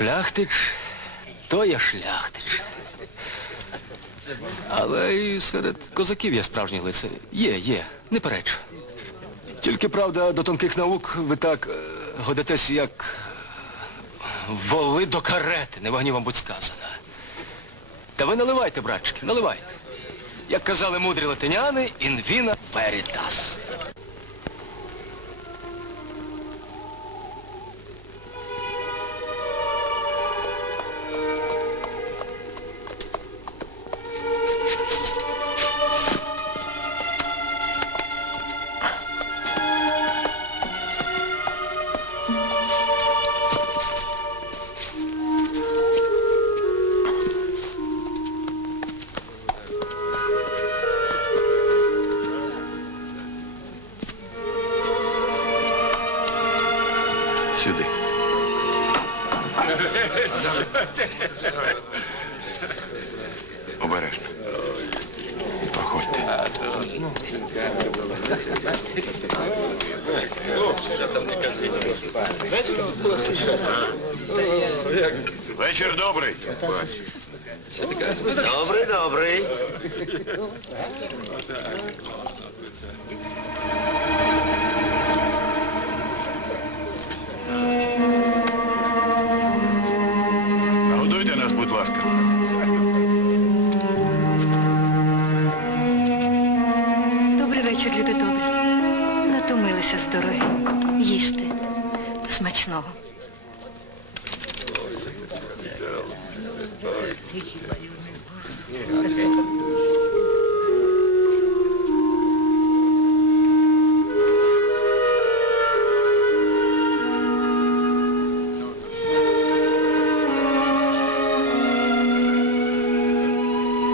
Шляхтич, то є шляхтич. Але і серед козаків є справжні лицарі. Є, є, не перечу. Тільки, правда, до тонких наук ви так е, годитесь, як воли до карети, не вогні вам будь сказано. Та ви наливайте, братчики, наливайте. Як казали мудрі латиняни, інвіна верітас. Сюди. Обережно. Проходьте. Вечір добрий. Добрий, добрий.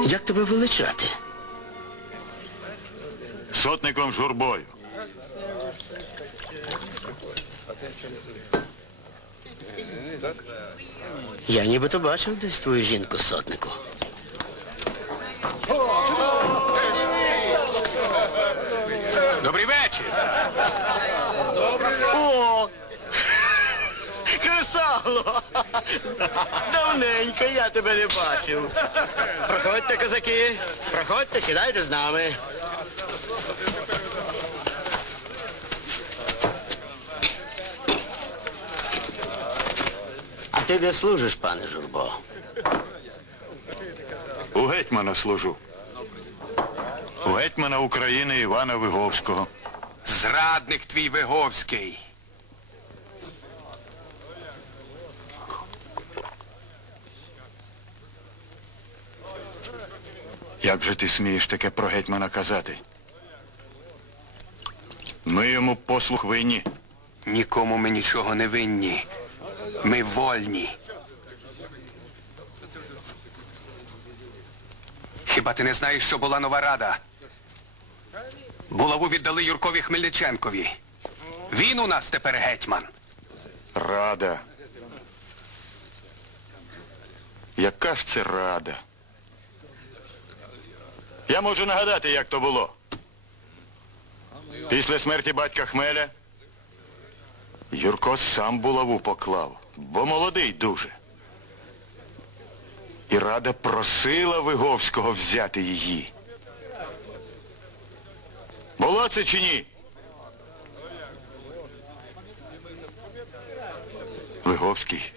Як тебе величати? Сотником журбою. Я нібито бачив десь твою жінку сотнику. Добрий вечір! О! Кресало! Давненько я тебе не бачив. Проходьте, козаки, проходьте, сідайте з нами. Ти де служиш, пане Журбо? У гетьмана служу. У гетьмана України Івана Виговського. Зрадник твій Виговський. Як же ти смієш таке про гетьмана казати? Ми йому послух винні. Нікому ми нічого не винні. Ми вольні. Хіба ти не знаєш, що була нова рада? Булаву віддали Юркові Хмельниченкові. Він у нас тепер гетьман. Рада. Яка ж це рада? Я можу нагадати, як то було. Після смерті батька Хмеля Юрко сам булаву поклав, бо молодий дуже. І рада просила Виговського взяти її. Було це чи ні? Виговський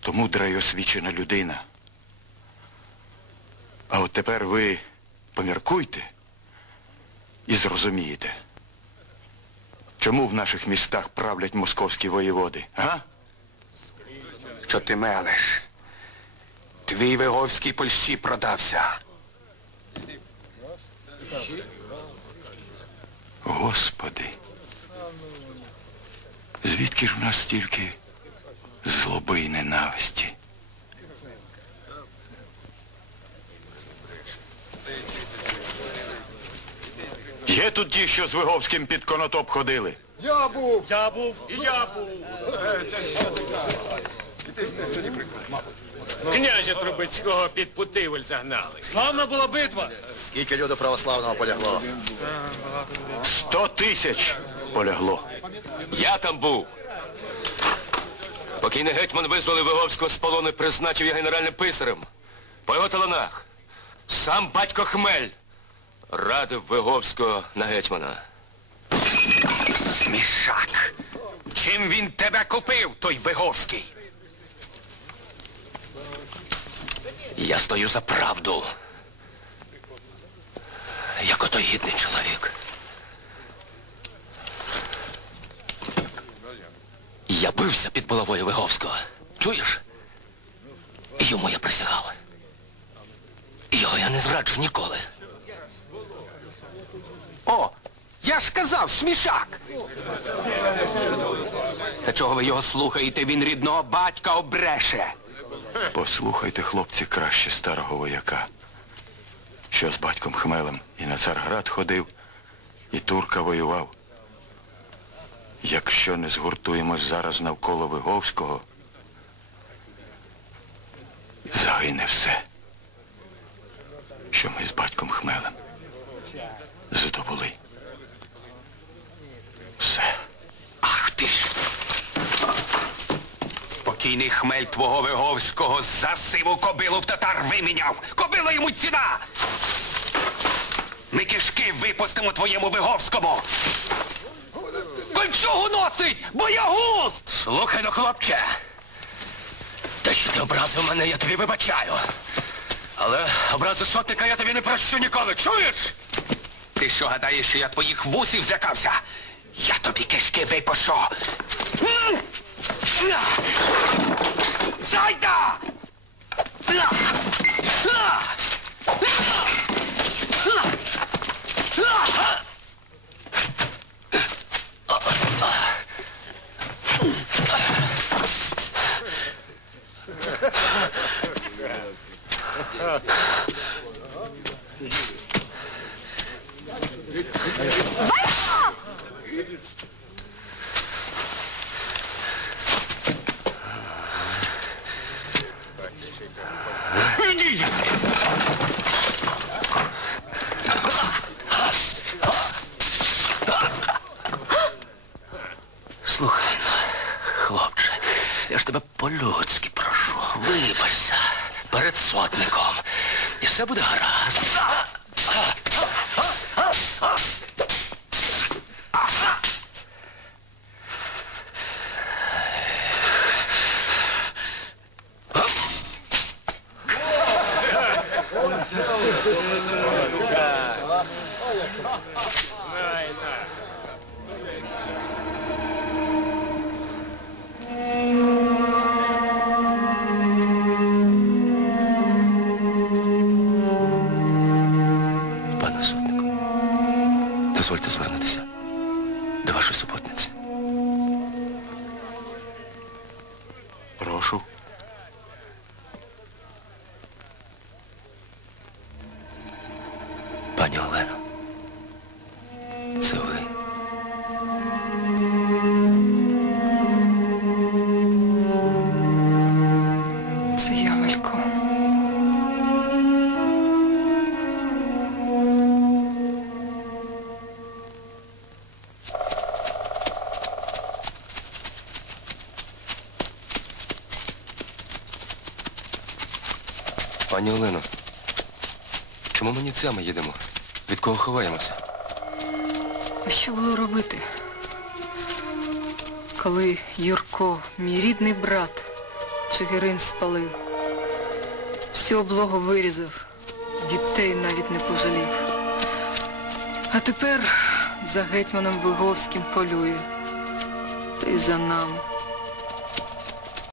то мудра й освічена людина. А от тепер ви поміркуйте і зрозумієте, чому в наших містах правлять московські воєводи, а? Що ти мелеш? Твій Виговський Польщі продався. Господи, звідки ж в нас стільки злоби й ненависті? Є тут ті, що з Виговським під конотоп ходили? Я був. Я був. І я був. Князя Трубецького під Путивль загнали. Славна була битва. Скільки люди православного полягло? Сто тисяч полягло. Я там був. Покійний гетьман визволив Виговського з полону і призначив його генеральним писарем. По його таланах. Сам батько Хмель радив Виговського на гетьмана. Смішак. Чим він тебе купив, той Виговський? Я стою за правду. Як ото гідний чоловік. Я бився під булавою Виговського. Чуєш? Йому я присягав. Його я не зраджу ніколи. О, я ж казав, смішак. Та чого ви його слухаєте? Він рідного батька обреше. Послухайте, хлопці, краще старого вояка, що з батьком Хмелем і на Царград ходив, і турка воював. Якщо не згуртуємось зараз навколо Виговського, загине все, що ми з батьком Хмелем здобули. Все. Ах ти ж. Покійний хмель твого Виговського за сиву кобилу в татар виміняв. Кобила йому ціна. Ми кишки випустимо твоєму Виговському. Кольчугу носить, боягуз! Слухай ну, хлопче. Те, що ти образив мене, я тобі вибачаю. Але образи сотника я тобі не прощу ніколи, чуєш? Ти що гадаєш, що я твоїх вусів злякався? Я тобі кишки випушу. М! На! Зайда! На! На! Слухай, ну, хлопче, я ж тебе по-людськи прошу. Вибачся перед сотником. І все буде гаразд. Дозвольте звернутися до вашої суботниці. Прошу. Пані Олено, це ви. Пані Олено, чому ми ніцями їдемо? Від кого ховаємося? А що було робити? Коли Юрко, мій рідний брат, Чигирин спалив, всю облогу вирізав, дітей навіть не пожалів. А тепер за гетьманом Виговським полює. Та й за нами.